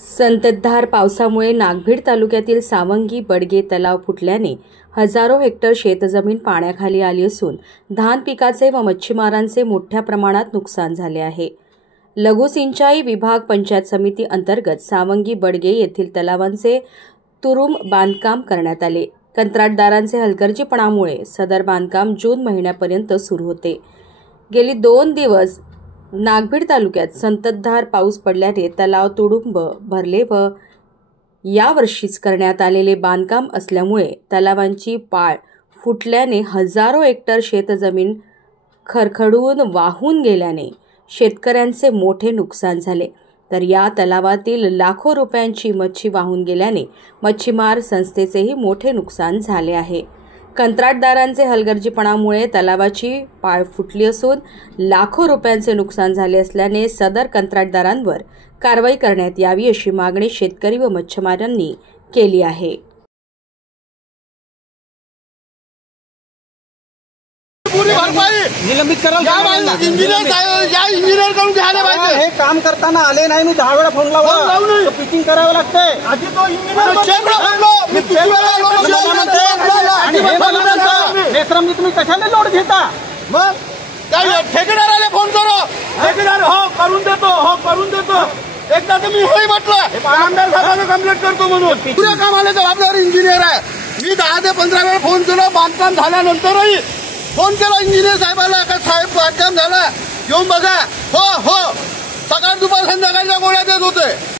संततधार पावसामुळे नागभीड तालुक्यातील सावंगी बडगे तलाव फुटल्याने हजारो हेक्टर शेतजमीन पाण्याखाली आली असून धान पिकाचे व मच्छीमारांचे मोठ्या प्रमाणात नुकसान झाले आहे। लघु सिंचाई विभाग पंचायत समिती अंतर्गत सावंगी बडगे येथील तलावांचे तुरुम बांधकाम करण्यात आले। कंत्राटदारांचे हलगर्जीपणामुळे सदर बांधकाम जून महिन्यापर्यंत सुरू होते। गेली 2 दिवस नागभीड तालुक्यात संततधार पाऊस पडल्याने तलाव तुडुंब भरले व यावर्षीच करण्यात आलेले बांधकाम असल्यामुळे तलावांची पाळ फुटल्याने हजारो हेक्टर शेतजमीन खरखडून वाहून गेल्याने शेतकऱ्यांचे मोठे नुकसान झाले। तर या तलावातील लाखो रुपयांची मच्छी वाहून गेल्याने मच्छीमार संस्थेचेही मोठे नुकसान झाले आहे। कंत्राटदारांचे हलगर्जीपणामुळे तलावाची पाळ फुटली असून लाखो रुपयांचे नुकसान झाले असल्याने सदर कंत्राटदारांवर कारवाई करण्यात यावी अशी मागणी शेतकरी व मच्छीमारांनी केली आहे। निलंबित करायला इंजिनियर करून घ्यायला पाहिजे। हे काम करताना आले नाही, मी 10 वेळा फोन लावला, पिचिंग करावं लागतंय। आणि तुम्ही कशाने लोड घेता? मग ठेकेदाराला फोन करो, ठेकेदार हो करून देतो, एकदा तर मी हेही म्हटलं आमदार साहेबांना कंप्लेंट करतो म्हणून। पुऱ्या कामाला जबाबदार इंजिनियर आहे। मी 10 ते 15 वेळा फोन केला, बांधकाम झाल्यानंतरही फोन केला इंजिनियर साहेबांना का साहेब बांधकाम झाला, येऊन बघा। हो सकाळ दुपार संध्याकाळच्या गोळ्या देत होते।